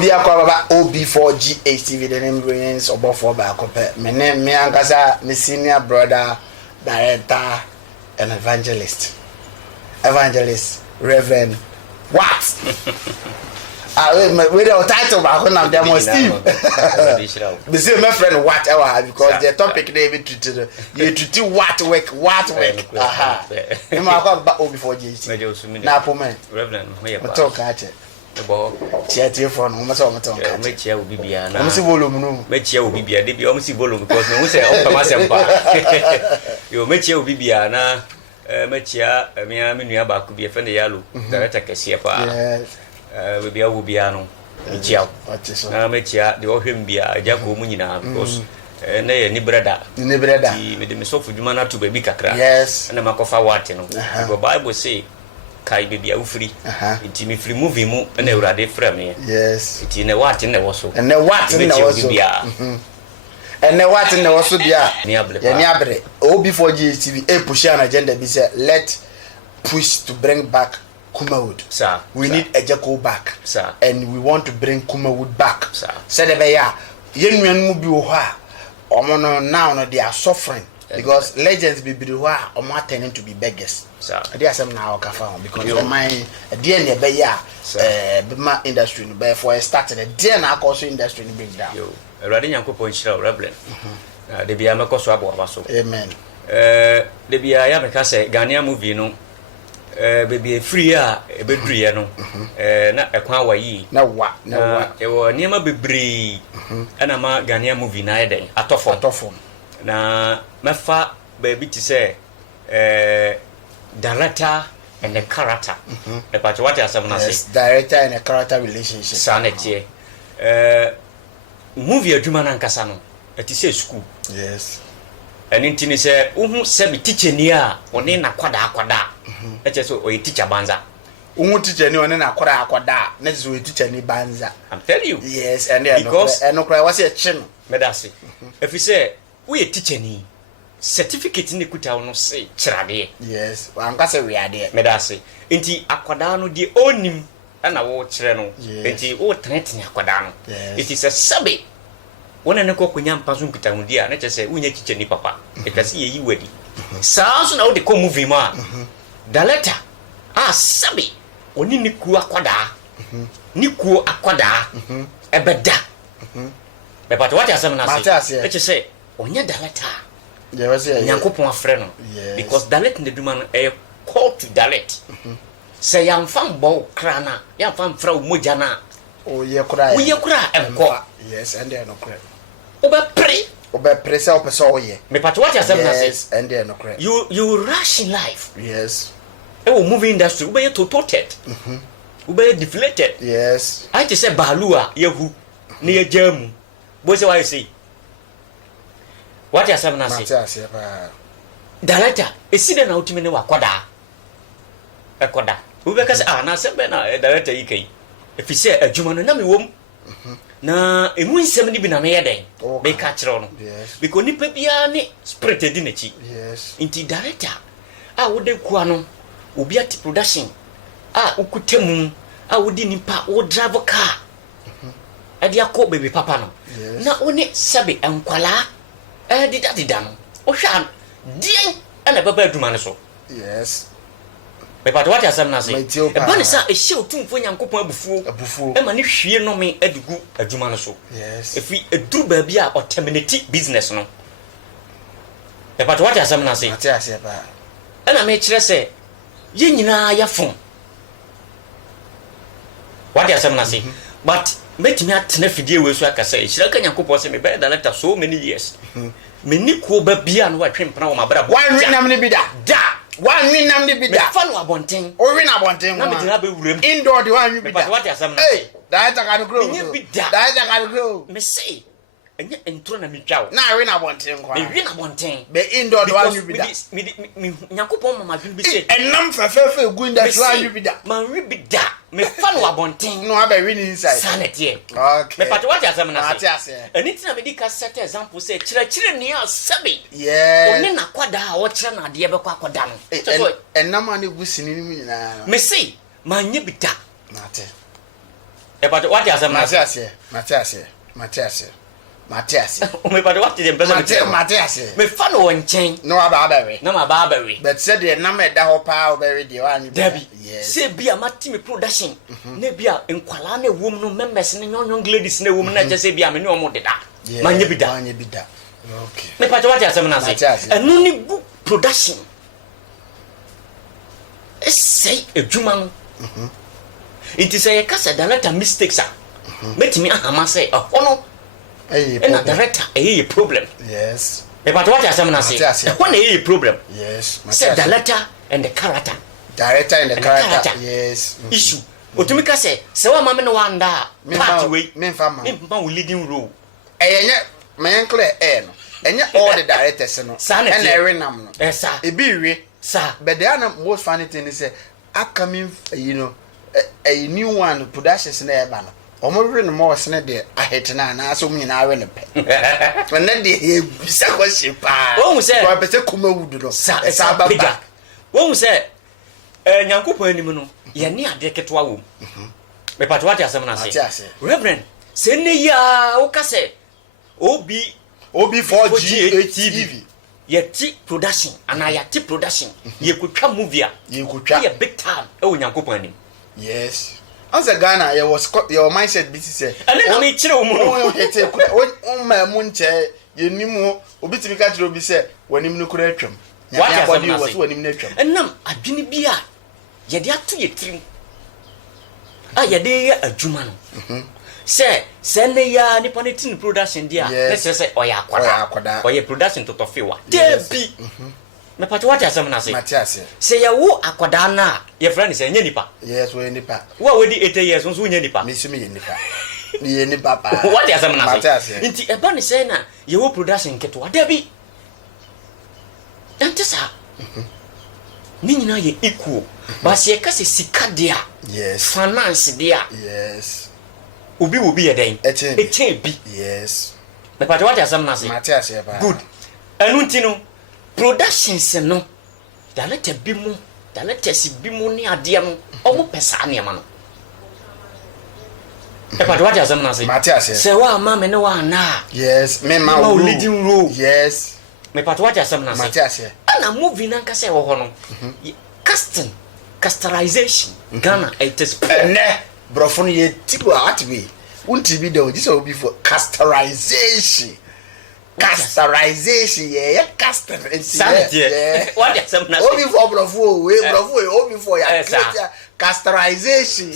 Obi akwa baba OB4GHTV the name remains obofo ba akope. Me name me ankasa me senior brother, director and evangelist. Evangelist Reverend what? We the title ba ko na dem was Steve. Me say my friend what ever because the topic dey be treated you treat what work. Aha. Me ma ko ba OB4GHTV. Na po man. Reverend me ya. Talk ache. Bo chia phone o maso me chia obi bia na o si volume no me chia obi bia de bia o si volume because me say o pa masempa yo me chia obi bia na me chia me nua ba ku bia fe ne yalo director kese pa we bia wo bia no me chia na me chia de o hwem bia aja ko mu nyina because na ye ni brother ti me de me sofu djuma na to ba bi kakra na makofa wate no the bible say kai baby awufri nti me free movie mu na urade fra me nti ne what na wo so and what na wo so and what na wo so bia ya ni abre OB4GHTV push an agenda be say let push to bring back Kumawood sir we need Ejako back sir and we want to bring Kumawood back sir said be ya yenwan mu bi wo ha omo now no they are suffering because legends be who are turning to be beggars. Sir, they are some now because my DNA be ya my industry be for a start the DNA also industry bring down. Yo, already Yankopon shall Reverend. The be a so abaso. Amen. The be a yamaka say Ghanaian movie no baby free a bedri no na ekwan wayi na wa e wo niam bebre ana ma Ghanaian movie na eden atofom na mefa baby to say director and the character but what you say director and a character relationship sanity movie adwuma na nkasa no eti say school and intini say uhu se teacher ni a one na kwada eche so o teacher banza uhu teacher ni one na kwada na so o teacher ni banza I'm telling you yes and because and no cry was a chin medasi if you say we teacher ni certificate ni kuta wono say kirade yes anka say we are there medasi enti akwada no die onim na wo kire no enti wo tenetene akwada no it is a sabe wona ne kokonya mpaso kuta mu dia na chese unya teacher ni papa ekase ye yi wadi saa so na wo de ko movie ma the letter sabe oni ni ku akwada ni ku akwada ebeda be pat what asem na say chese onya the letter Yankopon afre no because dalet ne duma no e call to dalet say yam fam bo krana yam fam fra moja na o ye kura enko yes and they no kura obe pre say opese o ye me pat what asem na say yes and they no kura you rush in life yes e wo movie industry ube ye tototed ube deflated yes I just say balua yehu ne ye jamu bo say why say what you say na say director eside na utimi ne wakoda ekoda ube ka say na say be na director yi kai if you say adwuma no na me wom na emu nsem ni bi na me yeden be ka kire no because ni pa bia ne spirit edi na chi inti director wo de kuwa no obi ati production ukutemu wodi nipa wo drive car adi akọ baby papa no na oni sabe enkwala dida no o hwa dien na baba aduma ne so yes me pat what asem na say e ba ne sa e hye otumfo Nyankopon abufuo e ma ne hwie no me adigu aduma ne so yes e fi eduru ba bia o terminate business no e pat what asem na say e na me kire say ye nyina ya fon what asem na say but make me atena fidie we so aka say hira ka Nyankopon say me be da letter so many years me ni ko ba bia no atwempena wo mabra wan winam ne bida wan winam ne bida me fa no abonten o win abonten na me dina be wurem indoor the wan bida but what asem na say that can grow that can grow me say enye entro na me twa na win abonten kwa me win abonten be indoor the wan bida me Nyankopon mama dwun bi say enam fefefe gu industry wan bida man wi bida me fa no abonten no have win inside sanity okay me pat what asem na say anything me di ka set example say kire ni asabe yeah oni na kwada wo kire na de be kwa kwada no so enam ani gu sini ni nyina me say man nye bida nate but what is a Matthias? Me but what is the Matthias? Me fan one chain. No Barbary. No my Barbary. But said the number that whole power very dear. Debbie. Yes. Say be a matty production. Nebia in Qualane woman members and young ladies in the woman just say be a no more that. Man you be that. Okay. Me but what is a Matthias? And no book production. Say a Juman. It is a case director mistakes. Let me say, oh no, and a director a problem. Yes. But what I say, when a problem. Yes. Say the letter and the character. Director and the character. Yes. Issue. Otumika say, so mamma no wonder. Pathway, men farmer, leading rule. My uncle, and all the directors, and every number. Yes, sir. It be sir. But the other most funny thing is, upcoming, a new one productions in the banner. Almost more sned there. I hate now, and I saw me in our pet. When then they question, oh, say, I better come out, it's a bigger. Won't say, Yankupo anymore. You're near the Ketwa. But what I say, Reverend, send me ya, Okase, OB4G TV. Ye tea production, and I tea production. You could come movie, you could try a big time. Oh, Yankupo. Yes. As a Ghana, your mindset busy. And then I mean, my moon chair, you knew Obitimica to be said when him no correction. What was when him nature. And now I didn't be at ye dear to ye trim. Ah, ye dear a Juman. Say, send the Nipponitin production, dear. Let's say, or your production to Tofiwa. There be. Me pat what ya some na say Matthias say ya wo akwada na your friend say nya nipa yes we nipa wo we di 8 years so nya nipa me sumi nipa me nipa pa what ya some na say Matthias nti e ba ni say na ye wo production keto ada bi ante sa ni nyina ye equal ba se ka se sika dia yes finance dia yes obi ye den e bi yes me pat what ya some na say Matthias ya ba good anu nti no productions no dalete bimu dalete si bimu ni ade no omo pesa ne ma no e pa do what asem na say Matthias say wa ma me ne wa na yes me ma wo leading role yes me pa do what asem na say Matthias ana movie na nka say wo ho no casting casterization Ghana it is ne brofo no ye tibo atwe unti bi do this will be for casterization casterization yeah caster yeah what is some na obi for brofo we obi for ya casterization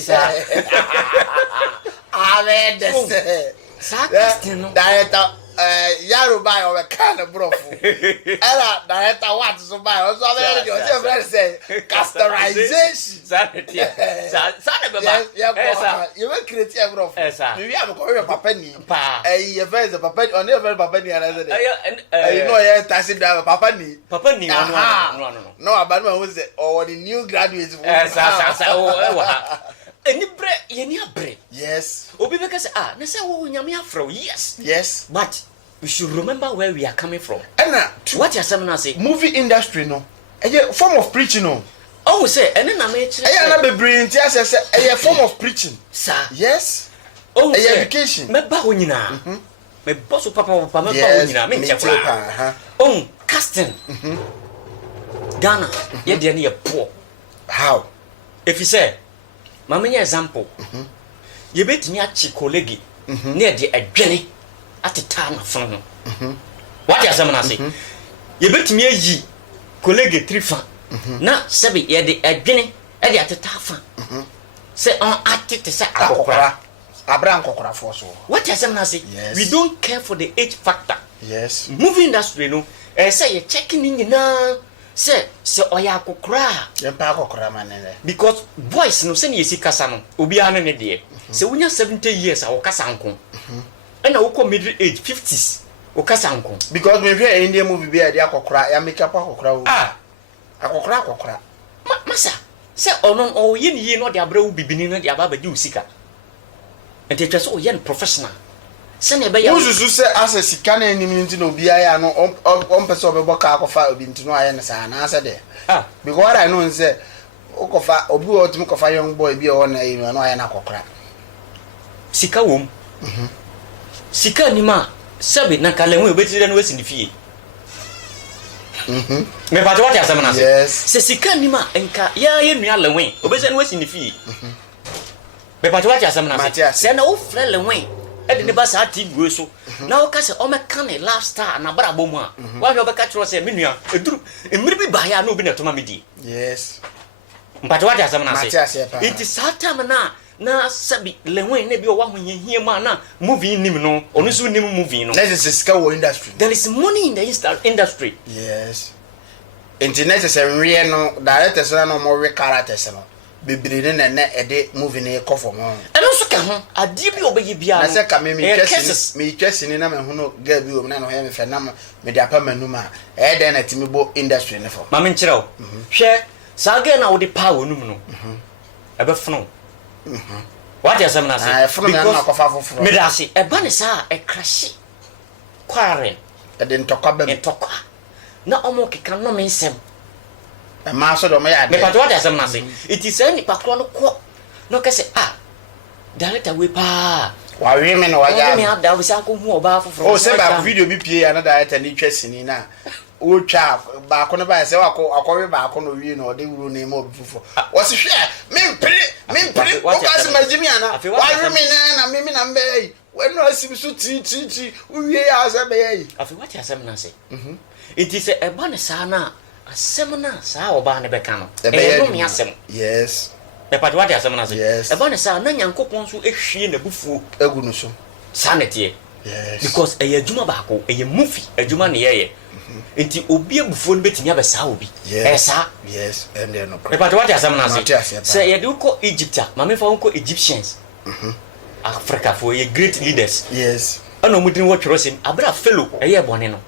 ave this casting director Yaruba or kind of brofo era director what so by also your friend say casterization you will create a brofo you have go papa ni your friend papa on your papa ni another day you know yeah taxi driver papa ni no abanu who say or the new graduates any bre yeni abre yes obi be say na say wo nyame afro yes but we should remember where we are coming from and what you are say movie industry no a form of preaching no oh say and na me kire na be bring ti say a form of preaching sir yes oh say education me ba ho nyina me boss papa me ba ho nyina me chekwa oh casting Ghana ye de na poor how if you say mama nya example ye betimi achi colleague na de adwene ateta na fon what you say na say ye betimi ayi colleague trifa na sebe ye de adwene e de ateta fa say on atete say akokora abran kokora for so what you say na say we don't care for the age factor yes movie industry no say you checking nyina say oya kokora ye pa kokora manene because boys no say yesi kasa no obi ane ne de say wunya 70 years a wokasa nko na woko middle age 50s wokasa nko because me hwe Indian movie be ade akokora ya make up akokora wo akokora masa say onon o ye ni no de abra wo bibini no de ababa di usika enti twa so o ye professional sene be ya uzuzu se asa sika na enim nti na obi aya no on pese obebo ka akofa obi nti no aya na sa na asa de because I know say okofa obi o timi kofa young boy bi o na ino no aya na kokora sika wom sika nima sabe na kalewe obetire na wasi ni fie me pa what asem na se se sika nima enka ya ye nua lewe obetire na wasi ni fie me pa what asem na se se na wo frɛ lewe e de ne ba sa TV we so na wo ka se o me kan e lifestyle na bra bom a wa hwe obeka tro se me nua eduru emiri bi ba ya na obi na toma me di mpati wati asem na se it is time na sabi lewen ne bi o wa ho yehie ma na movie nim no onu so nim movie no there is skill industry there is money in the industry internet is real no directors na mo we characters no bibiri ne na ede movie ne ko for mo eno so ka ho ade bi obeye bia no na se ka me twesi na me ho no ga bi o na no he me fe na me de apa manum a ede na timi bo industry ne for ma me nkyerɛ wo hwɛ saga na wo de power onum no ebe funu what you say na say because me da say eba ne sa e crash kware e de ntokwa bem ntokwa na omo keka no me nsem e ma so do me ya de me pat what you say na say it is any pakro no ko no ka say director we pa wa we me no wa ja me ada we sa ko hu oba foforo o se ba video bi pie ya na director ni twesini na o twa ba ko no ba se wa ko akowe ba ko no wi no de wuro ne ma obufo wo se hwe me mpre o ka se majimi ana wa we me na me na mbe when no asim so ti uwie ya se be yi afi what asem na say it is a ban sa na asem na sa oba ne be ka no e no me asem e pa what asem na say e ban sa na nyankopon so ehwie na bufuo egu no so sanete because e adwuma ba ko e movie adwuma ne ye enti obi abufuo no betimi abesa obi esa and then no e pa what asem na say ye do ko Egypt ma me fa ko Egyptians Africa for ye great leaders ana omudin wo twero sem abra fellow eye bone no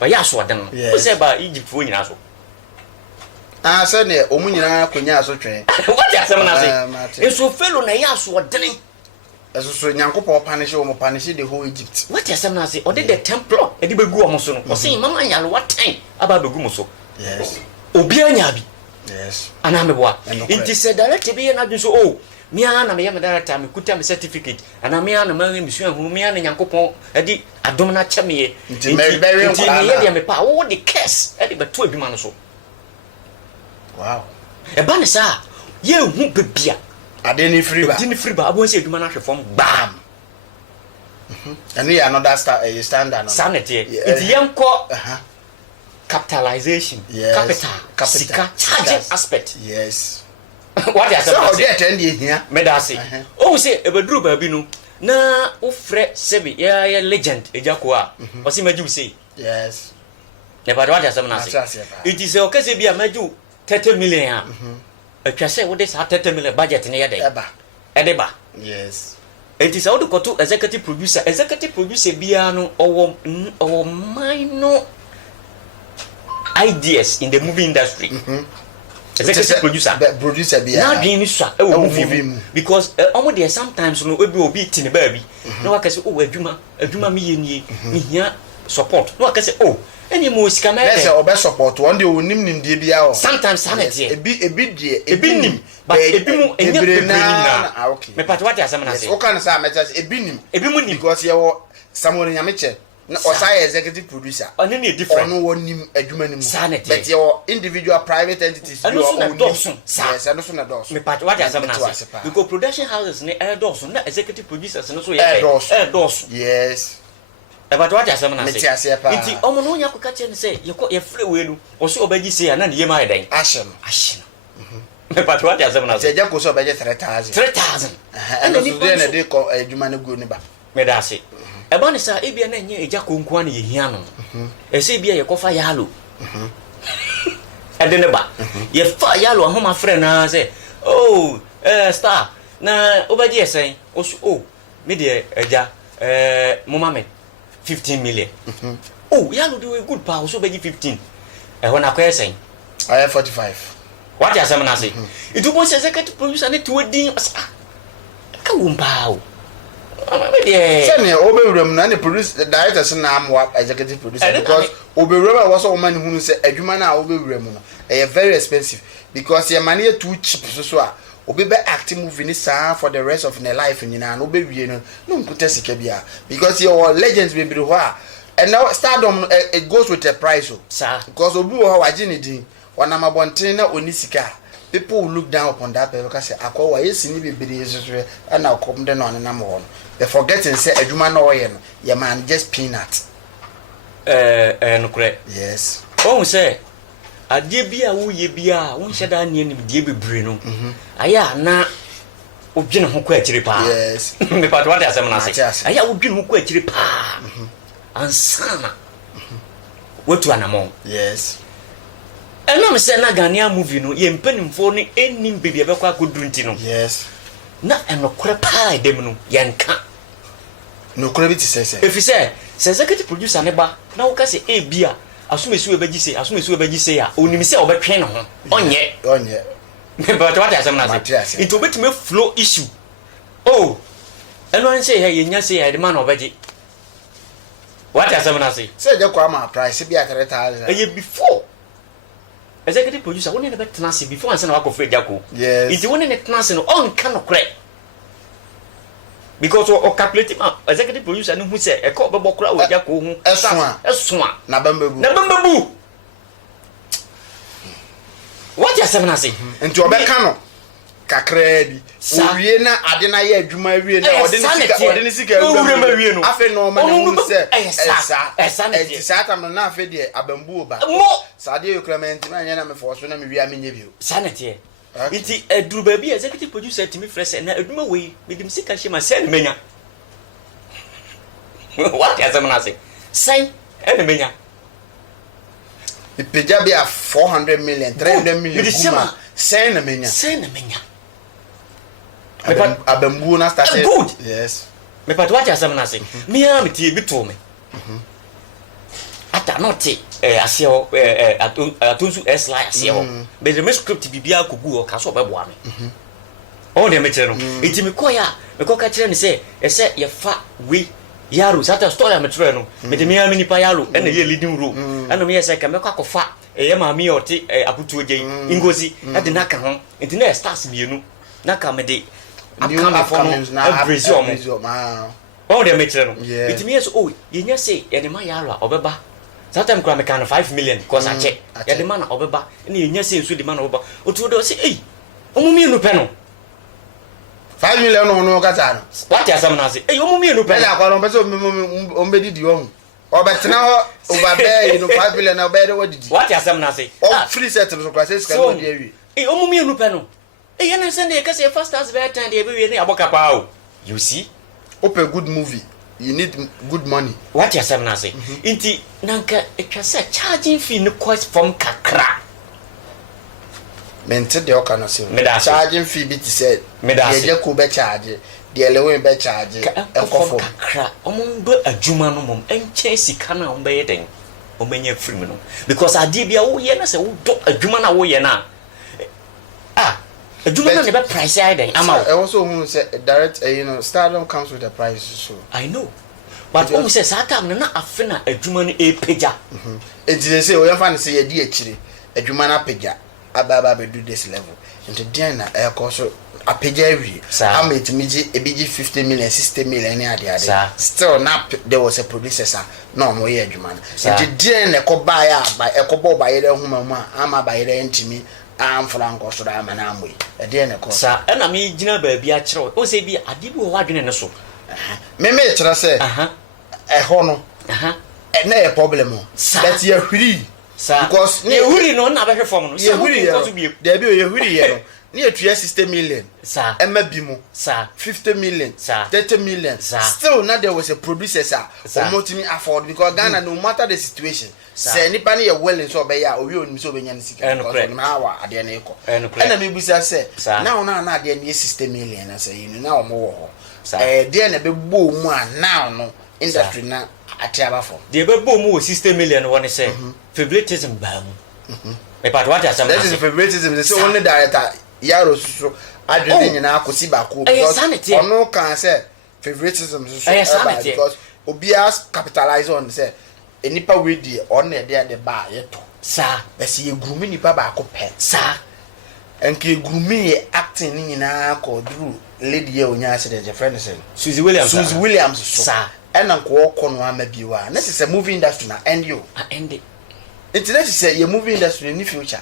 ba ya so den no say ba Egypt fo nyina so say ne omu nyina konya so twen what you say na say so fellow na ya so den so nyankopon punish the whole Egypt what you say na say o de the temple e de begu omo so no o say mama nyalo what time aba begu mo so obi anya bi ana meboa it is a direct be na dun so me ana me yam director me kuta me certificate ana me ana ma me sua hu me ana nyankopon edi adom na cheme nti me ye me pa wo the curse edi beto adwuma no so wow e ba ne sa ye hu bebia ade ni free ba abo se adwuma na hwefom bam and we another standard no sanity it yanko capitalization capital sika charging aspect what you say so get end here me da say o say e beduru ba bi no na wo frɛ sebi ya legend ejako a o say maju say ne ba what you say na say it is o kase bi a maju 30 million a atwa say wo de sa 30 million budget ne ye dey edeba it is how to go to executive producer bia no owo minor ideas in the movie industry executive producer bia na dream ni so e wo movie because omo there sometimes no obi tini ba bi na waka say adwuma me ye nie me hia support na waka say any mo sika na say obe support one dey onim die bia o sometimes sanity ebi nim but ebi mu enye bebre na okay me part what asem na say o kan say me say ebi mu nim because ye wo Samuel Nyameche na osai executive producer oni ne different ono wonim adwuma nim sanity but your individual private entities you are dosun yes ano so na dosun me part what asem na say because production houses ne dosun na executive producers no so ye dosun but what asem na say nti omo no nya koka che ne say ye frɛ welu o so obagi say na ne ye ma dan ashen me part what asem na say je ko so obagi 3000 and ni so dey ko adwuma ne go ni ba me da say e ba ne sa e bia na nye eja konko na ye hia no e se bia ye kofa yalo e de ne ba ye fa yalo ahoma frɛ na say star na obagi esen o so me de eja mama me 15 million yalo do good pa so obagi 15 e ho na kwa esen I 45 what you say na say it do bon executive producer ne to din ka wumpa o sene obewuram na ne produce directors na amwa executive producer because obewuram was o man hunu say adwuma na obewuram no very expensive because your money too cheap so a obi be acting movie ni saa for the rest of their life nyina no be wie no no mputa sika bia because your legends be be ho a and now stardom it goes with a price sir because obi wo waje ni din wana mabonten na oni sika people will look down upon that people say akwa yesi ni bebere yesusu na akom de no na mo they forgetting say adwuma na oye no your man just peanut no correct yes oh say ade bia wo ye bia wo hyeda ne nim de bebre no aya na odwene ho kwa akire pa yes me part what asem na say aya odwene ho kwa akire pa ansana watu anamo yes eno say na Ghanaian movie no ye mpanimfo ne enim bebia be kwa kodunti no yes na eno kore pa dem no yenka no kore bi ti say if you say executive producer ne ba na wo ka say e bia asumesu e baji say a onim say obetwe ne ho onye but what asem na say it obetime flow issue oh eno an say he nya say the man obeji what asem na say je kwa ma price bi a 3,000 e before executive producer woni ne betena say before an say na wakofa jako yes it woni ne tena say no on ka no kre because o calculate ma executive producer no hu say e ko bebo kra wo jako hu eso na bambabu what you say na say nti obeka no kakra bi owie na ade na ye adwuma wie na ode ni sika wie no afi no ma no say esa na ti sa tam na afi de abambu oba sa de yokrament na nya na me forso na me wi amenye bio sanete iti eduru ba bi executive producer timi fresh na adwuma we medim sika hye sen menya what you say na say sen menya ipeja bi a 400 million 300 million kuma sen na menya abambu na start good yes me pat what you say na say me am tie bi to me ata not aseo atunsu slide aseo be the script bibia kogu o kaso bebo ame o de me kire no iti me koya me koka kire ni say ese ye fa we yaro sata story am kire no me de me am nipa yaro na ye leading role ana me say ka me kwa kofa ye maami oti aputu oje ngozi ade na ka ho enti na stars bienu na ka me de upcoming for no Brazil o de me kire no iti me say oh ye nya say ye de ma yaro obeba sometimes kura me kan 5 million because I check ya de man obeba na ye nya say nso de man obeba otu do say eh omumi enu pe no 5 million no kata no what ya sam na say eh omumi enu pe na kwa no pese ombedi di on obetena ho over there you know 5 million na obede wadidi what ya sam na say free set so kwa say ska no de awi eh omumi enu pe no eh ya na send e ka say first as very time de be na aboka pa o you see open good movie you need good money what you say na say inti nanka etwa say charging fee no cost from kakra mente de okana say charging fee bi ti say ye ko be charge de elewe be charge ekofo kakra ombo adwuma no mom enche sika na ombe yeden omenya free no because ade bia wo ye na say wo do adwuma na wo ye na adwuma na ne be price yeden ama I also who say direct you know stardom comes with a price so I know but who say satam na afena adwuma no epeja enti say o yafa ne say ye di akire adwuma na peja ababa be do this level into den na e ko so apeja wi am etimiji ebiji 50 million 60 million ni ade still na there was a producer sa no mo ye adwuma na into den na ko ba ya ba e ko bo ba ye huma mu ama ba ye ntimi am franco so da mana amwe e den na ko sa e na me gina ba bi a kire o say bi ade bi wo wadwene ne so me kire say e ho no na e problem but ye hwiri because ye hwiri no na be hwe form no ye hwiri ko so bi there be ye hwiri ye no ni etua 60 million sa e ma bi mu sa 50 million sa 30 million still now there was a producer sa omotimi afford because Ghana no matter the situation say nipa na ye willing so be ya owi onim so be nya nsika because na hawa ade na eko na me busa say now na ade na 60 million na say you na omo wo ho de na be bo mu a now no industry na atiaba for de be bo mu 60 million won say favoritism ba mu me part what asem that is favoritism they say only director yaro so adwene nyina akosi ba ko because ono kan say favoritism so because obias capitalize on say enipa we die on na de ba yeto sa be say grumi nipa ba ko pe sa enke grumi acting ni nyina ko duru lady ya onya accident je friend say Susie Williams sir ena ko no ama biwa na se movie industry na end you end it let say your movie industry ni future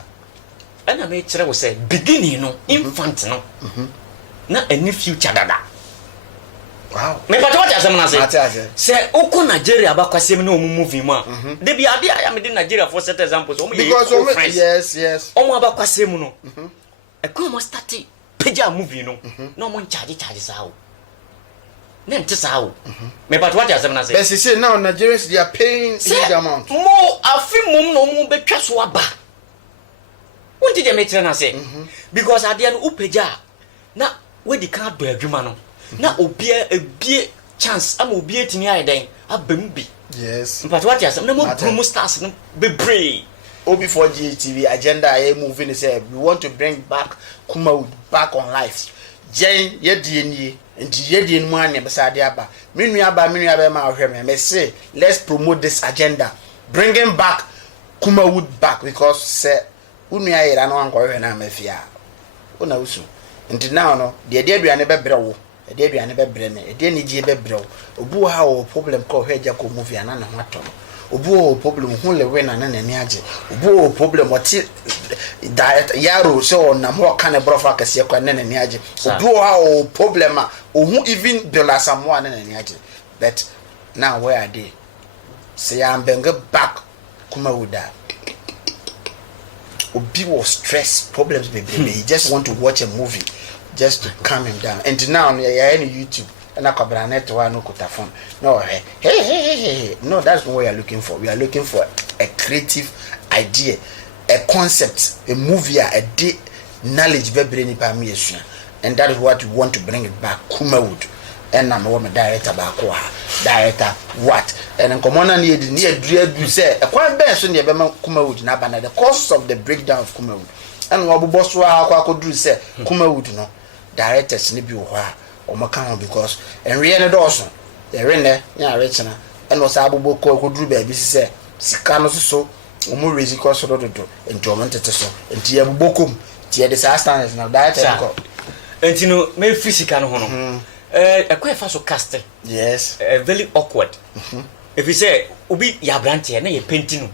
ena me kire wo say beginning no infant no na any future dada. Wow. Me pato what asem na say oko Nigeria ba kwasem na omu movie mu a de bia de aya me de Nigeria for set examples omo yes omo aba kwasem no e ko mo start peja movie no na omo charge sa o na ntse sa o me pato what asem na say but say now Nigerians they are paying huge amount mo afimum no omo betwa so aba wonti de me kire na say because ade no upeja na we di kan do adwuma no na obia ebie chance ama obia timi ayeden abambi yes but what you na mo promo stars no bebre obi for GTV agenda I moving say we want to bring back Kumawood back on life jen ye die nie nti ye die mu ane besade aba menu aba ma hweme me say let's promote this agenda bringing back Kumawood back because say unu ayira na wanko hwe na mafia una usu nti now no de aduane bebre wo de aduane bebre me de nigi bebre wo obu ha o problem ko hweja ko movie ana na hoto obu o problem hu le we na na ni age obu o problem oti diet yaro so na mo kan brofa kase kwa na ni age obu ha o problem a ohu even bill samoa na ni age but now where are they say am bring back Kumawood obi was stress problems baby he just want to watch a movie just to calm him down and now you're on YouTube and akobra net wa no kuta phone no hey no that's not what you're looking for. We are looking for a creative idea, a concept, a movie, a day knowledge bebre ni pa me esua and that is what we want to bring it back Kumawood and na me wo me director ba ko ha director what and common need do say e kwan ben so ne be ma Kumawood na ba na the cause of the breakdown of Kumawood and wo bobo so akwa do say Kumawood no directors ni bi wo ha o maka because and re ne do so e re ne nya re chena and wo sa abobo ko do ba bi say sika no so o mo raise cost do enti o ntete so enti ya bobokom ti e disaster na director ko enti no me physical no ho no a quite fast cast. Yes. Very awkward. If you say ubi ya branche na ye painting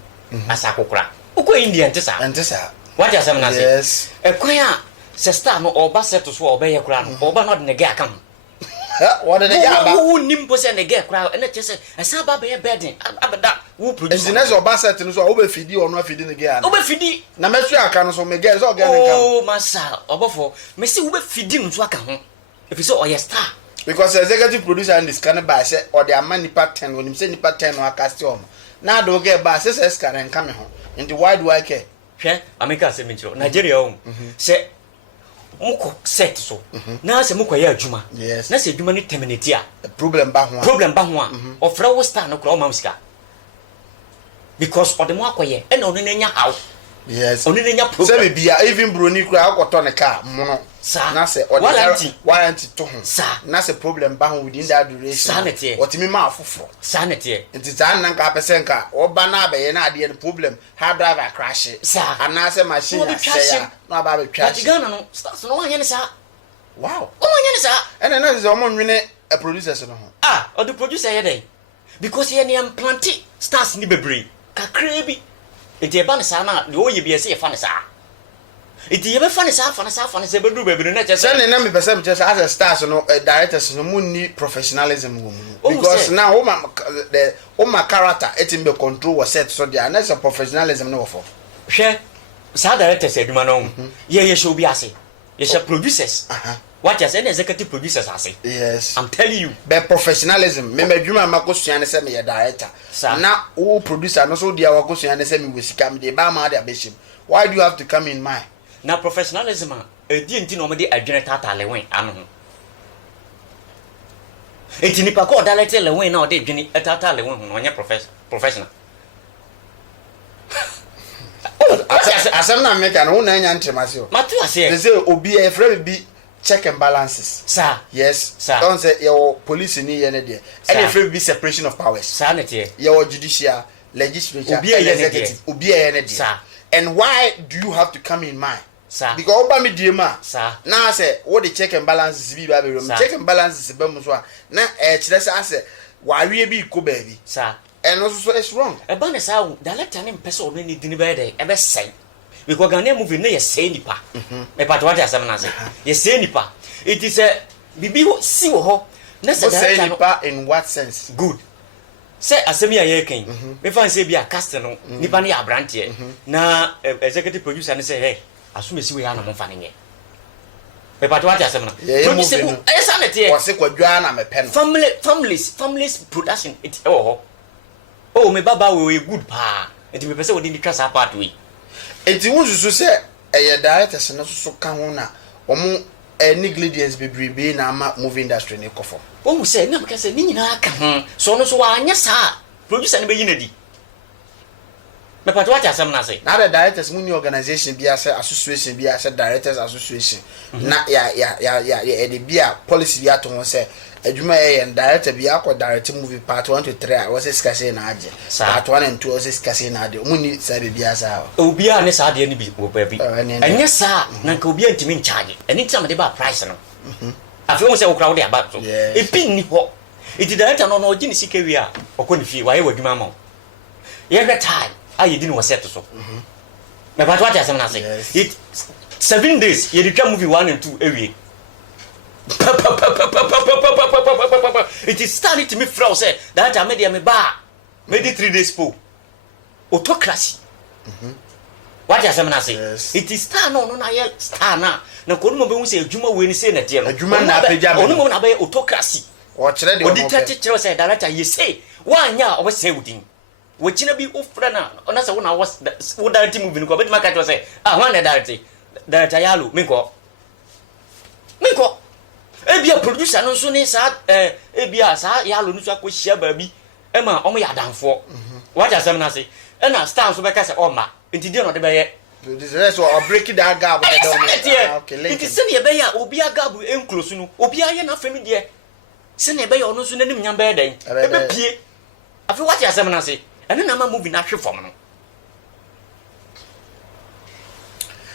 as akokra. Uko Indian tesa. Antesa. What you say na say? Yes. A quite se star no oba set to so obey ye kra no. Oba not ne ga kam. What did they get? Who nimbo se ne ga kra and just say asa ba be bedding. Abada who produce. And the oba set no so oba fidi or no fidi ne ga. Oba fidi. Na mesu aka no so me ga so ga ne kam. Oh masa obofo. Me see oba fidi no so aka ho. If you say oh yes star. Because the executive producer and this can buy say or their money part 10 when him say nipa 10 or cast home. Now do get back say scan and come home. Into why do I care? Hwe America say me chiro Nigeria o say moko set so na say moko ya adwuma yes na say adwuma ni terminate a problem ba ho a ofra wo star no kra o mamsika because odemo akoye e na onu na nya haw yes onu na nya problem say be bia even broni kra akoto ne car mono na say warranty to ho na say problem ba ho within that duration otimi ma afoforo sanete nti tan nan ka pesen ka oba na abaye na ade problem hard driver crash ana say machine say no aba be twa but Ghana no start no wan ye ne sa wow o wan ye ne sa and na say o mo nwene a producer so no o the producer ye dey because ye ne implant stars ni bebre kakra bi enti e ba ne sa na de o ye bi say e fa ne sa iti ye be fa ne sa be dru bebre na chese say na me person chese as a stars no directors no mu ni professionalism go mu because now o ma character etim be control was set so there na say professionalism no for hwe sa directors eduma no ye show bi ase ye show producers what you say executive producers ase yes I'm telling you be professionalism me madwuma makosua ne say me ye director na o producer no so dia wakosua ne say me wesika me de ba ma de abeshim why do you have to come in mind na professionalism edi enti no me de adwene tata lewen anu ho enti nipa ko odalete lewen na ode adwene tata lewen ho no onye professional asem na make na una nya ntremase o matu ase they say obi e frame bi check and balances sir yes sir don't say your police ni ye ne de and if it be separation of powers sir ne tie your judicial legislature obi e executive obi e ne de sir and why do you have to come in mind sir because oba me die ma sir na say what the check and balances bi ba be room check and balances be mu so a na kire say wa awie bi ko ba bi sir and also it's wrong e ba ne sa director ne mpese o ne dini be dey e be sen because Ghanaian movie no ye say nipa me part what asem na say ye say nipa it is a bibi si wo ho na say nipa in what sense good say asem ya ye kan me fan say bia cast no nipa ne ya branche na executive producer ne say hey asumesi we ya na mo fa ne ye me part what asem na producer e sa ne tie wose kwadwa na me pen families production it oh me baba we good pa enti me pese we dey try sa part we enti wususu se eye directors na so ka ho na omo negligence bebrebe na ama movie industry ne kofo omu se na mka se ni nyina aka ho so no so wa anya sa producer ne be yina di me part what asem na say na the directors muni organization bi ase association bi ase directors association na ya the bia policy bi ato ho se adwuma and director bi akọ direct movie part 1 to 3 was skase na age part 1 and 2 was skase na age muni sabe bi asa obi a ne sa de ne bi wo ba bi enya sa na nka obi antimi in charge eni time de ba price no afi wo se wo crowd aba so e pin ni ho iti director no no gini sika wi a okoni fi wa ye wadwuma ma ye the time aye di no wo set so me part what asem na say it 7 days ye retwa movie 1 and 2 ewie it is starting to me from say that I made me ba made 3 days po autocracy what you say it is star no na ye star na ko no be hu say adwuma we ni say na tie no adwuma na apagya me no na be autocracy o kire de o dictator say director you say wanya o be say udin we kina bi o fra na na say na wo direct movie ko be ma ka say one director yalo me ko ebia producer no so ne sa ebia sa ya lo no so akohia baabi e ma omo ya danfo what asem na say e na star so be ka say o ma enti die no de be ye producer so o break that gap with them okay enti se ne be ya obi agabu enclose no obi aye na fami die se ne be ya ono so nanim nyam be den e be pie afi what asem na say ene na ma movie na hwe fom no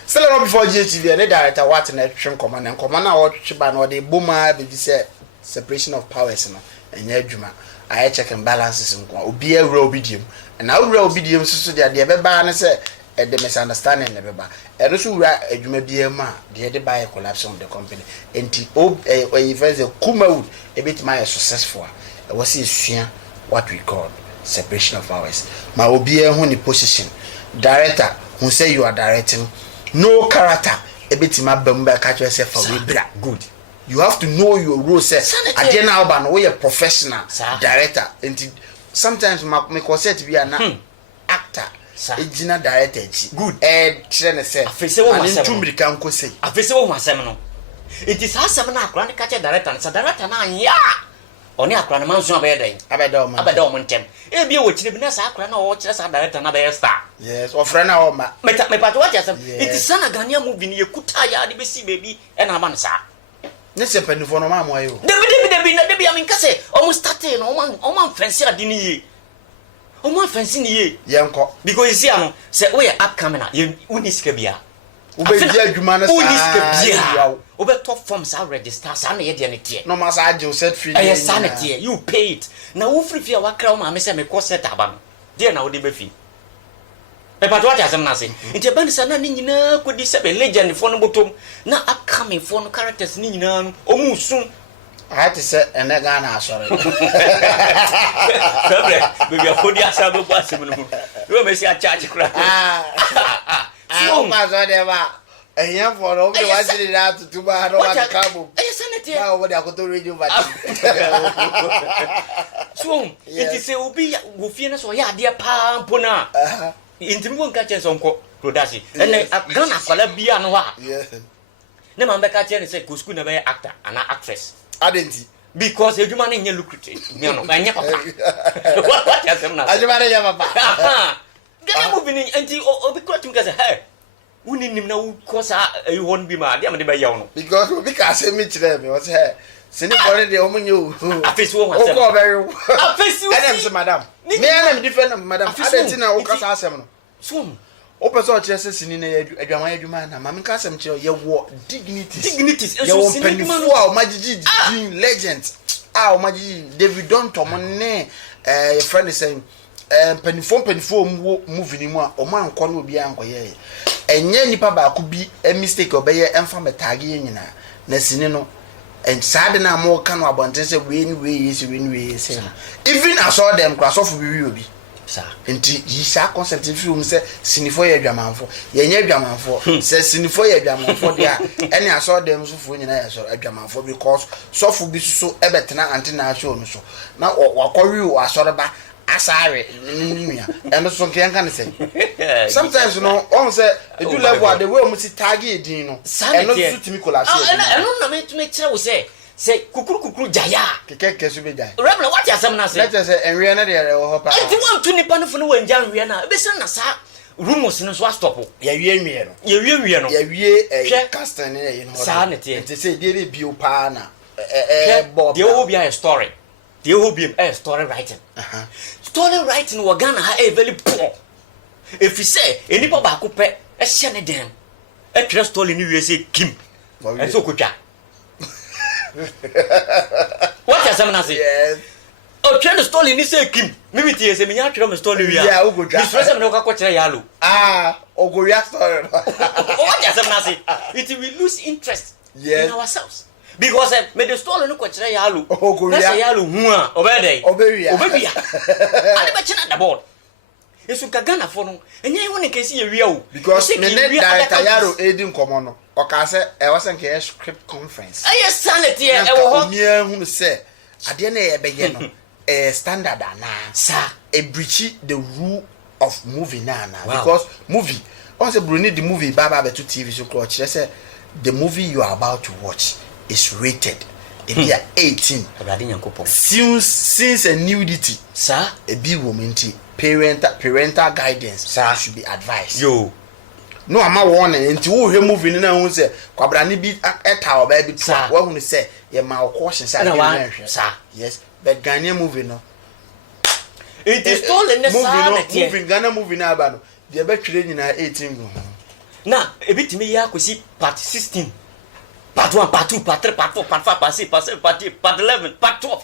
Sell before GTV and the director what in action command and command or chiban or the boomer be say separation of powers no and yedjuma I check and balances and be a robidium and now robidium so there be ban say the misunderstanding never ba and also a juma be a ma the buy a collapse on the company and if a kuma wood a bit my successful was what we call separation of powers ma obi a who position director who say you are directing no character ebetima bamba catch yourself for webra good you have to know your role say agena alban we a professional director and sometimes me concept be an actor ejina director good chire say afese wo masem and ntumrika nko say afese wo masem no it is asem na akra ne catch director sa director na ya oni akra na manzo abedan abeda o montem e bia wo kire bi na sa akra na wo kire sa director na be star yes of friend na o ma me part what asem it is sana Ghanaian movie ni ekuta ya de be si baby e na ma no sa ne se panifo no ma mo ayo debi amin kase o mo start no o man fancy adi ni ye o man fancy ni ye yenko because you see am say we upcoming na you uni sika bia ube di adwuma na sa uni sika bia ube top form sa register sa na ye de ne tie no ma sa agye set free eh sa na tie you pay it na wo free fee wa kra o ma me say me ko set aba no de na wo de be fi e pa to what asem na say nti ban sa na ni nyina ko di se be legend fo no botom na upcoming fo no characters ni nyina no o mu sun I had to say and Ghana sorry baby afodi asabe kwa asem no you me say a charge kra so ma so de ba eyan for o be wa siri that to ba no wa kabo senator ba o de akoto radio ba so it is obi go fie na so ya de pa mpona intimi won ka chen so nko production ene Ghana kwala bia no ha ne man be ka chen say go school na be actor and actress adenti because ejuma na nye lucrative me no anya papa what you say na ajuma na nya papa Ghana movie ni anti obi ko tum ka say hey uni nim na ko sa you won bi ma de am de be yaw no because obi ka say me kire me was hey sini body de omunyo afesi wo asem o ko very afesi wo madam me na me different madam adenti na o ka sa asem no so person kyerɛ sini na adwuma na mame ka asɛm kyerɛ yɛ wɔ dignities nso sini adwuma no a omagigi legends a omagigi David Don Tom ne your friend is saying penifo movie ni mu a omo ankɔ no obi ankɔyɛ enye nipa ba ko bi a mistake obɛyɛ emfa metage nyina na sini no and sad na mo ka no abonten say we say even I saw them class of we obi sir enti yi sa concept film say sinifo ye adwamanfo ye nya adwamanfo say sinifo ye adwamanfo dia any I saw them so fo nyina ye so adwamanfo because so fo bi so ebetena antina show no so na wakɔwi o asoreba asare nnuya and so kan kan say sometimes you know on say you level the way we see target din no and no so timi kola say and no me kyerɛ wo say kukuru jaya keke so be jaya rebel what you say na say let us say enwe na de ho pa enti want to nipa no fo no wanja nwe na be say na sa rumors no so stop ya wie nwe no ya wie casting na ye no sa na tie enti say dey bio pa na bob dey will be a story dey will be a story writing story writing wa Ghana ha very poor if you say enipa ba ko pɛ hye ne dem twere story ni wie say kim enso kotwa what you say na say yes o twere story ni say kim me tie say me nya twere me story wi a yeah ugotwa ni stress me no ka ko kyere yalo ogoria story what you say na say it will lose interest in ourselves because me the story no ko kyere yalo na say yalo hu a obedey obewia ani ba kyena the board yesu ka Ghana for no enye won nke si ye wia o because me ne director yaro edin komo no o ka say e was nke script conference yes sanity e wo ho mi ehun say ade na ye beye no standard ana sir e breach the rule of movie na because movie on say Bruni the movie baba be to TV so clock say the movie you are about to watch is rated if you are 18 since a nudity sir a big woman parental guidance sir should be advised yo no ama warning nti wo hwe movie ni na hu say kwabra ni bi eta oba bi to wa hu say ye ma caution say sir yes but Ghana movie no it is stolen the movie Ghana movie na aba no de be twere nyina 18 go na ebitimi ya kosi part 16 part 1 part 2 part 3 part 4 part 5 part 6 part 7 part 8 part 11 part 12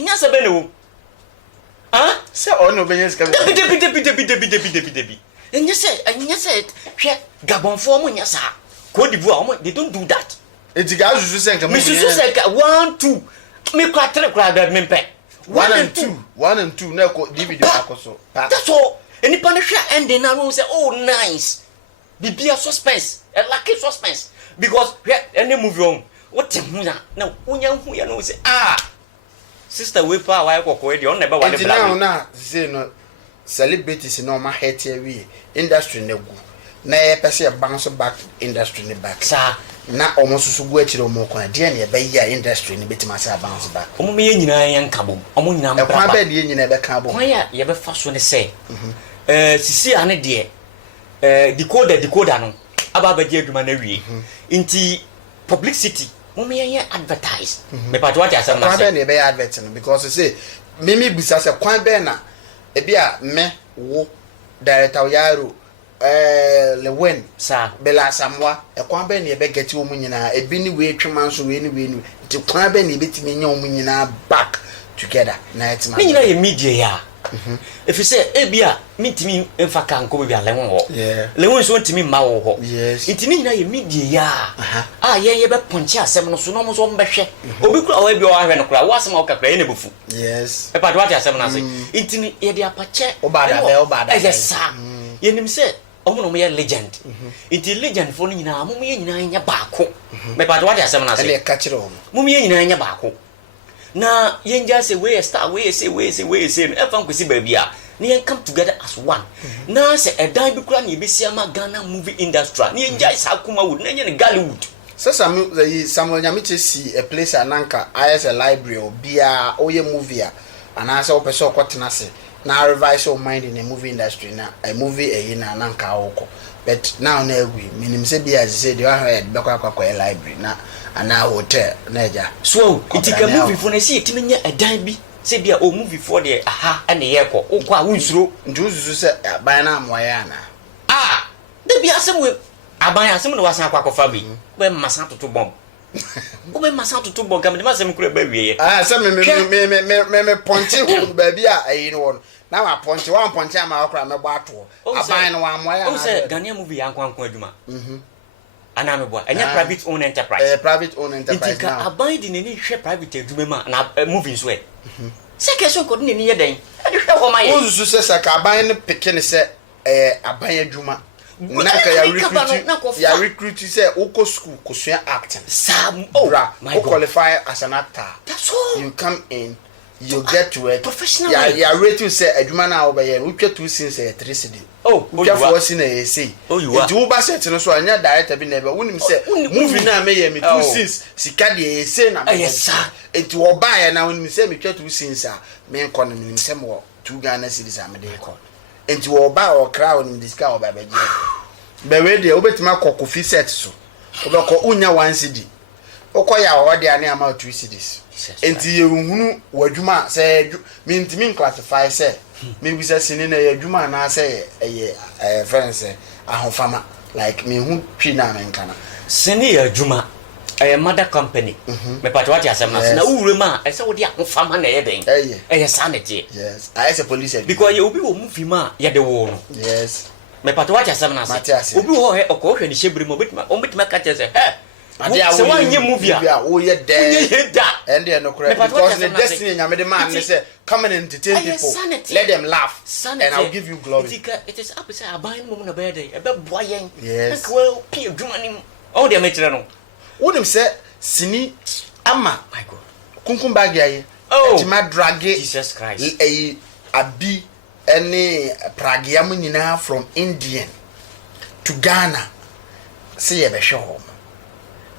nya sebe ne wo say on obenyes ka debi nya say hwe Gabon for mo nya sa Cote d'Ivoire they don't do that etiga susu say nka me susu say 1 2 me kwa 3 kwa da me pe 1 and 2 na ko DVD akoso that's all enipa ne hwe ending na no say oh nice bibia suspense a lucky suspense because any movie on what na unya hu ya no say sister we pa why kokko e on never one black na say no celebrities no ma hate we industry na gu na e pese bounce back industry ne back sa na omosusu gu akire omo kon de na e be ya industry ne betima say bounce back omo me nyina yan kabom omo nyina mbra kwa be de nyina be ka bom kwa ya ye be fa so ne say sisi ane de decoder no aba ba je aduma na wie nti publicity mo me yan advertise me pa to what asem na say kwa be ne be advert no because say mimi bisa say kwa be na e bia me wo director yaro Lewin sa bela samwa e kwa be ne be geti wo nyina e bi ni we twema nso we ni nti kwa be ne betimi nya wo nyina back together na etima me nyina ye media ya if you say ebia mitimi emfa kan ko bia lewon ho lewon so ntimi ma wo ho ntimi nyina ye media ya ye be ponche asem no so no mo so mbehwe obi kura wa bia wa hwe no kura wa asem o kakra ye ne bufu yes e pa do ati asem na say ntimi ye dia pache obada yes sa ye nim say omo no ye legend nti legend fo no nyina mo ye nyina nya baako me pa do ati asem na say ele ka kire mo ye nyina nya baako na yenja say we star we say no efa nkwesi ba bia na yen come together as one na say edan bi kura na ebesi ama Ghana movie industry na yenja isa kuma wood na yen Gollywood so Samuel Nyamiche see a place ananka as a library or bia oye movie ana say opeso kwotena se na revise your mind in the movie industry na a movie na ananka awoko but now na egwi minim say bia say dey heard be kwa library na ana hotel na eja so itika movie for na see etimi nya edan bi say be a movie for the aha and the airport o kwa wunsuro njuzu se aban na amoya na de bi asem we aban asem no wasan akwa kofa bi we masa toto bomb o be masa toto bomb kam de masem kura ba wiye se me ponche hu ba bi a ayi no won na wa ponche wa ponche ama akra me bo ato aban no wa amoya na o se Ghanaian movie yankwankwa aduma ana me bo anya private owned enterprise private owned enterprise now aban di neni hwe private aduma ma na movie so e se keso ko neni ye den e de hwe ho ma ye o su se se ka aban ne pikin se aban aduma na ka ya recruit say oko school kosua acting sam my qualify as an actor that's all you come in you get to it professional ya rate you say aduma na obaye we twa 2 scenes 3 cedi we twa 4 scenes say it wo ba set no so anya director bi na be wonim say movie na me ye me 2 scenes sika de say na me it wo ba ya na wonim say me twa 2 scenes a me nko no me say mo 2 Ghana cedis am de record enti wo ba o kra wonim diska wo ba be je be we de obetima kokofi set so obeko unya 1 cedi okoya wo de ane ama 2 cedis enti ye hunu wadwuma say me ntimi classify say me bi say sini na ye adwuma na say friends ahofama like me hu twi na me nkana sini ye adwuma mother company me pat what asem na ure ma say wo de ahofama na ye den sanity yes I say police because you obi wo movie ma ye de wo no yes me pat what asem na say obi wo he okwo hwe ni shebiri mo betima ka che say so one year movie oh yeah there and they no correct because the destiny nyame the man say come and entertain people let them laugh and I'll give you glory it is up say aban mum na be dey e be boa yen yes well pie adwuma nim all dey metre no wonim say sini ama my god kunkum bag yaye tima drage Jesus Christ abi any pragiam nyina from Indian to Ghana say e be show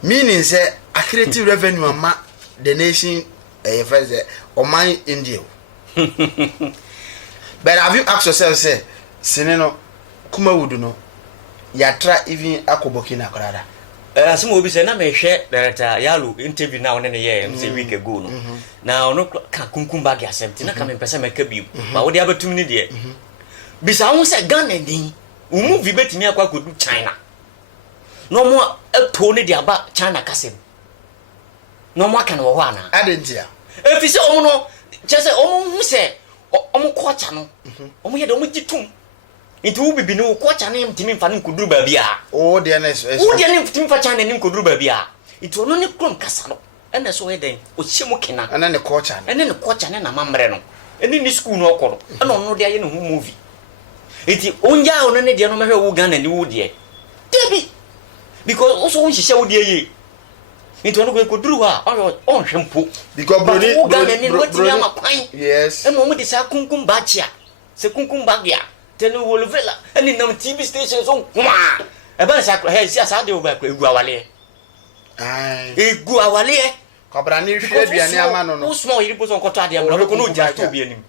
meaning say accretive revenue ama the nation first oman India but have you asked yourself say sineno kuma wudu no ya try even akobokina korada asem obi say na me hwe director yalo interview na one ne ye say week ago no na ono ka kunkum bag asem na ka me pese me ka bi ba wo de abatum ni de bisa won say Ghana din wo movie betimi akwa kodu China no mo to ne dia ba China kasem no mo aka no ho ana adentia efi se omo no che se omo hu se omo kocha no omo ye de omo gitum nti wo bibi no kocha ne mtimi mfa ne nkuduru ba bia o de na wo de ne mtimi mfa China ne nkuduru ba bia nti ono ne krom kasa no ene so he den o hyemu kena ene ne kocha ne na mamre no ene ni school no okoro ene ono de aye ne hu movie nti onja ono ne de no mehwe wo Ghana ni wo de debi because also when she say wo de ye into no go duru ha on hwempo because brody yes e mo de sa kunkum ba chia se kunkum ba gya tele wolvela ani nam TV station so kwa e ba sa he si asa de o ba kwa egu awale egu awale kobra ni hwe aduane ama no no small yiri bo so nkoto ade am no ko no ja to bi anim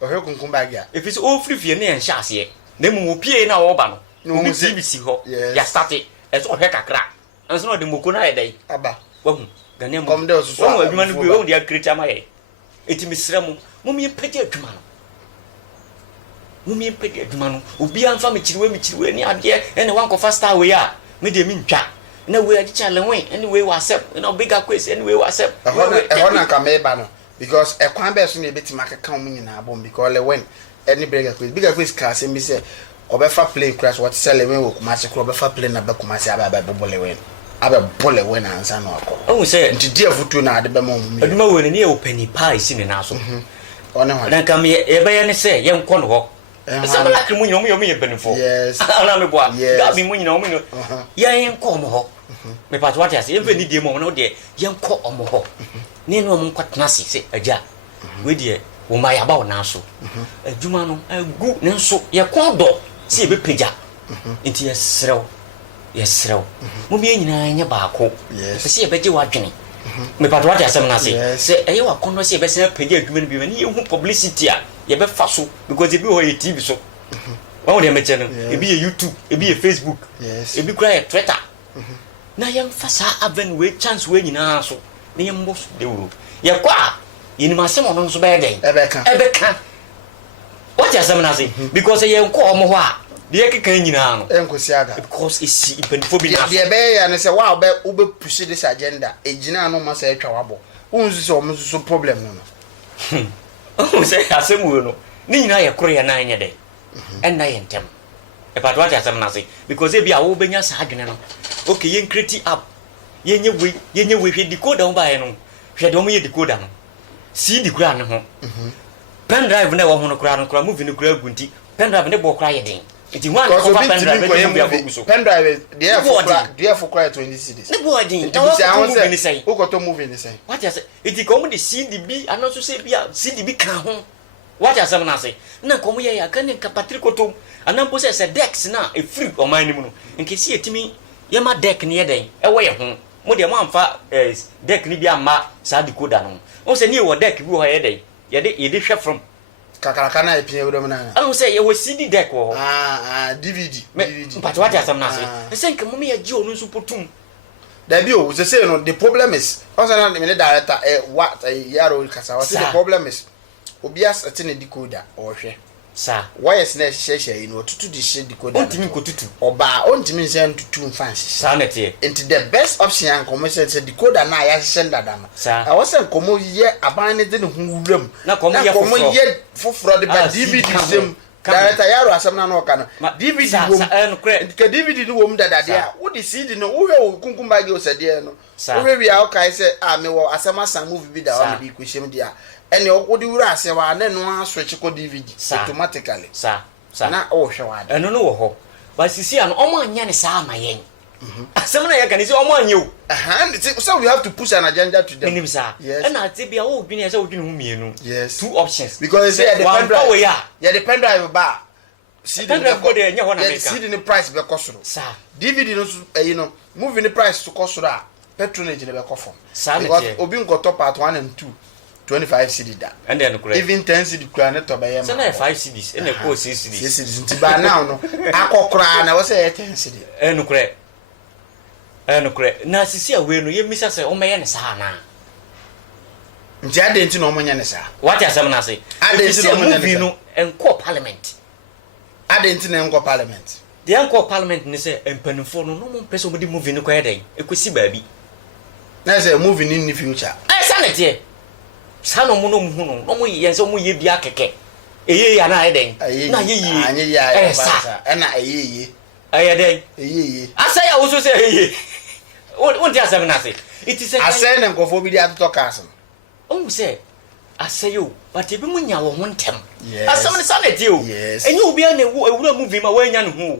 o he kunkum ba gya if it's all free fie na en sha ase na mu opie na wo ba no obi TV si ho ya start e so he kakra anso no de moko na e dai aba wahu Ghanaian come there so wahu adwuma no bi wahu dia creature ma ye etimi sra mu mi pedi adwuma no mi pedi adwuma no obi anfa me chiriwe ni ade ene wan kofa star we a me de mi ntwa na we adi challenge we ene we whatsapp na bigger quest ene we whatsapp ehona ka me ba no because e kwan be so na ebetima keka mu nyina abom because le when any bigger quest class me say obefa plane crash what sell when we kuma se kro obefa plane na be kuma se aba bobole when aba bole when ansa no akọ o se ntidi afutu na ade be mo mu aduma we ne e opani pie si ne na so one ho na kam ye be ye ne se ye nko no ho sabala krimu nyom ye benefo yes ana me boa gabi mu nyina o mu no ye nko mo ho me pat what ya se ye ni die mo no de ye nko omo ho ne no mo kwatena se aja we de wo ma ya ba wo na so aduma no agu ne nso ye ko do se be peja nti ye srew mo mi nyina nya baako se ye beje wadwene me pat what ya se na se eye wa kono se ye be se peja aduma no bi ni ye hu publicity a ye be fa so because e bi ho ye TV so wa de me channel e bi ye YouTube e bi ye Facebook e bi kura ye Twitter na ye mfa sa aven we chance we nyina so na ye mbos de wuro ye kwa in my summer on so bad day. Ebeka. What you say? Because you call me what? The Eke can you know? Because it's even for me. The bay and I say, wow, bet Uber push this agenda. A gina no must say trouble. Who's almost so problem? Oh, say, I say, no. Nina, a Korean 9 a day. And I am them. About what I say, because they be a open your sagin. Okay, you create up. Yen we decode down by no. She don't me decode down. See the ground. Pen drive never want to cry, moving the grave gunty. Pen drive never cry again. It is one pen drive. Pen drive, dear for quiet 20 cities. The boy didn't say, who got to move in the same. What is it? It is common to see the B and not to say, see the big car. What are some say? No, come here, I can't capatricotum. And then possess a deck now, a fruit or mine. In case you to me, you're my deck near day, away at home. More than one fat is deck Libya ma, Sadi Kudan. Also, near what deck you are a day. You did share from Kakakana. I don't say you will CD deck or DVD. But what are some say? I think come here, Joe, no supportum. The view was the same. The problem is, also, not the director, what a yarrow cassa. The problem is, Obias attend a decoder or share. Sir, why is necessary in order to do this decoder? Or bar on to me send to 2 fancy. Sanity. Into the best option and commercial decoder now. I send that. Sir, I wasn't come yet abandoned who room. Not come yet for fraud by DVD. Director Yaro as some no can. DVD DVD room that idea. What is it in the Kunkumbago said, dear? So we are okay. Say, I may well as a master movie that will be question, dear. And you would do us, and then one switch DVD automatically. Sir, not all show. I don't know. But you see, an Oman Yan is my yen. Someone I can is Oman you. So we have to push an agenda to them. Yes, and I'll be all being as old in yes, 2 options. Because they are the drive. Yeah, the pen drive bar. See the price be cost. Sir, DVD, you know, moving the price to cost patronage in the coffin. Because Obin got top at 1 and 2. 25 cedis that. And then even 10 cedis cranet to buy 5 cedis and a course 6 cedis. To buy now, no. I cry, I was say 10 cedis. And cray. And cray. Now, see, when you miss us, oh, my Sana. Jadden to no manyanessa. What are some say? I didn't know and call parliament. I didn't know parliament. The uncle parliament, and say, and Penfono, no more person would move in the quiet day. A quissy baby. There's a moving in the future. I sanity. Sano muno no mo yenso mo ye bia keke eye ya na eden na ye anye ya sa na eye eye den eye asa ya wo so say eye won ti asem na say it is asa na nkofo bi dia to cars no say asa yo but e bi munya wo ho ntem asem ne sanete o enye obi na ewura movie ma wa nya ne ho